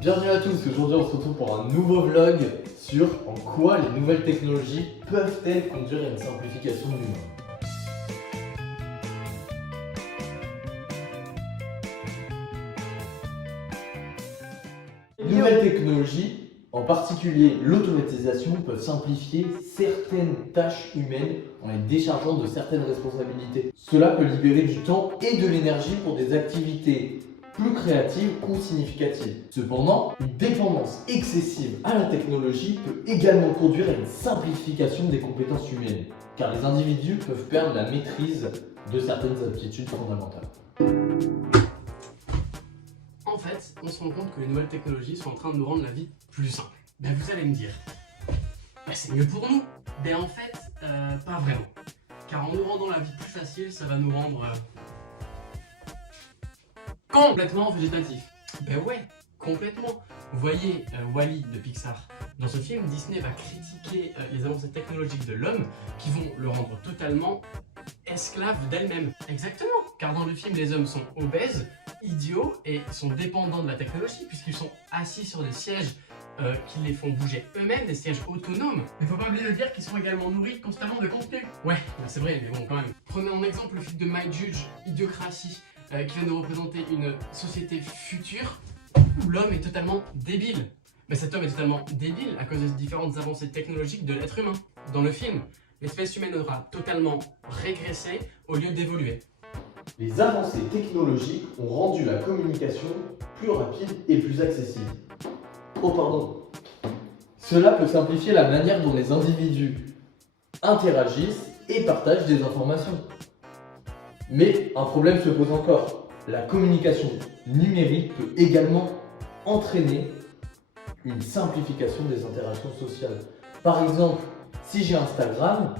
Bienvenue à tous, aujourd'hui on se retrouve pour un nouveau vlog sur en quoi les nouvelles technologies peuvent-elles conduire à une simplification de l'humain. Les nouvelles technologies, en particulier l'automatisation, peuvent simplifier certaines tâches humaines en les déchargeant de certaines responsabilités. Cela peut libérer du temps et de l'énergie pour des activités plus créatives ou significatives. Cependant, une dépendance excessive à la technologie peut également conduire à une simplification des compétences humaines, car les individus peuvent perdre la maîtrise de certaines aptitudes fondamentales. En fait, on se rend compte que les nouvelles technologies sont en train de nous rendre la vie plus simple. Ben vous allez me dire, c'est mieux pour nous. Ben en fait, pas vraiment. Car en nous rendant la vie plus facile, ça va nous rendre complètement végétatif. Ben ouais, complètement. Vous voyez Wall-E de Pixar. Dans ce film, Disney va critiquer les avancées technologiques de l'homme qui vont le rendre totalement esclave d'elle-même. Exactement, car dans le film, les hommes sont obèses, idiots et sont dépendants de la technologie puisqu'ils sont assis sur des sièges qui les font bouger eux-mêmes, des sièges autonomes. Mais faut pas oublier de dire qu'ils sont également nourris constamment de contenu. Ouais, c'est vrai, mais bon, quand même. Prenez en exemple le film de My Judge, Idiocratie, qui vient de représenter une société future où l'homme est totalement débile. Mais cet homme est totalement débile à cause des différentes avancées technologiques de l'être humain. Dans le film, l'espèce humaine aura totalement régressé au lieu d'évoluer. Les avancées technologiques ont rendu la communication plus rapide et plus accessible. Oh pardon. Cela peut simplifier la manière dont les individus interagissent et partagent des informations. Mais un problème se pose encore. La communication numérique peut également entraîner une simplification des interactions sociales. Par exemple, si j'ai Instagram,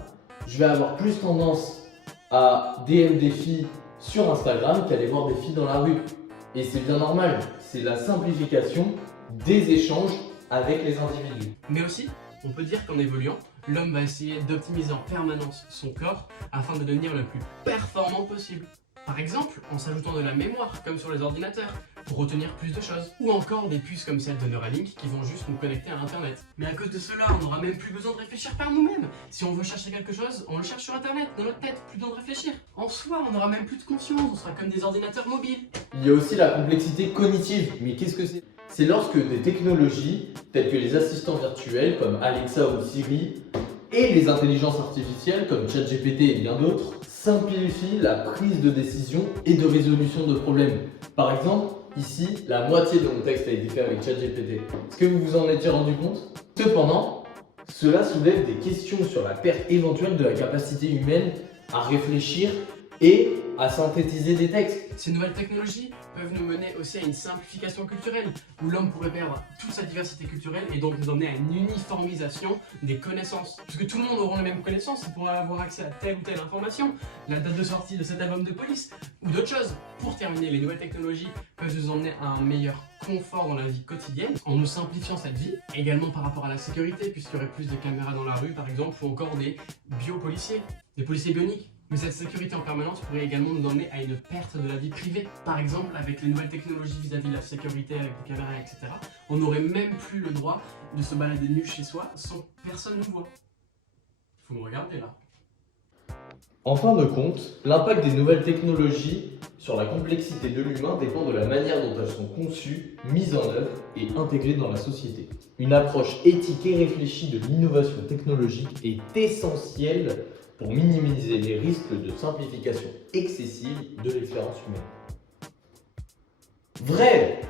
je vais avoir plus tendance à DM des filles sur Instagram qu'aller voir des filles dans la rue. Et c'est bien normal, c'est la simplification des échanges avec les individus. Mais aussi, on peut dire qu'en évoluant, l'homme va essayer d'optimiser en permanence son corps afin de devenir le plus performant possible. Par exemple, en s'ajoutant de la mémoire, comme sur les ordinateurs, pour retenir plus de choses. Ou encore des puces comme celle de Neuralink qui vont juste nous connecter à Internet. Mais à cause de cela, on n'aura même plus besoin de réfléchir par nous-mêmes. Si on veut chercher quelque chose, on le cherche sur Internet, dans notre tête, plus besoin de réfléchir. En soi, on n'aura même plus de conscience, on sera comme des ordinateurs mobiles. Il y a aussi la complexité cognitive. Mais qu'est-ce que c'est ? C'est lorsque des technologies, telles que les assistants virtuels comme Alexa ou Siri, et les intelligences artificielles comme ChatGPT et bien d'autres, simplifient la prise de décision et de résolution de problèmes. Par exemple, ici, la moitié de mon texte a été fait avec ChatGPT. Est-ce que vous vous en étiez rendu compte ? Cependant, cela soulève des questions sur la perte éventuelle de la capacité humaine à réfléchir et à synthétiser des textes. Ces nouvelles technologies peuvent nous mener aussi à une simplification culturelle, où l'homme pourrait perdre toute sa diversité culturelle et donc nous emmener à une uniformisation des connaissances. Puisque tout le monde aura les mêmes connaissances, il pourra avoir accès à telle ou telle information, la date de sortie de cet album de police, ou d'autres choses. Pour terminer, les nouvelles technologies peuvent nous emmener à un meilleur confort dans la vie quotidienne, en nous simplifiant cette vie, également par rapport à la sécurité, puisqu'il y aurait plus de caméras dans la rue par exemple, ou encore des biopoliciers, des policiers bioniques. Mais cette sécurité en permanence pourrait également nous emmener à une perte de la vie privée. Par exemple, avec les nouvelles technologies vis-à-vis de la sécurité, avec des caméras, etc., on n'aurait même plus le droit de se balader nu chez soi sans que personne nous voit. Faut me regarder là. En fin de compte, l'impact des nouvelles technologies sur la complexité de l'humain dépend de la manière dont elles sont conçues, mises en œuvre et intégrées dans la société. Une approche éthique et réfléchie de l'innovation technologique est essentielle pour minimiser les risques de simplification excessive de l'expérience humaine. Vrai!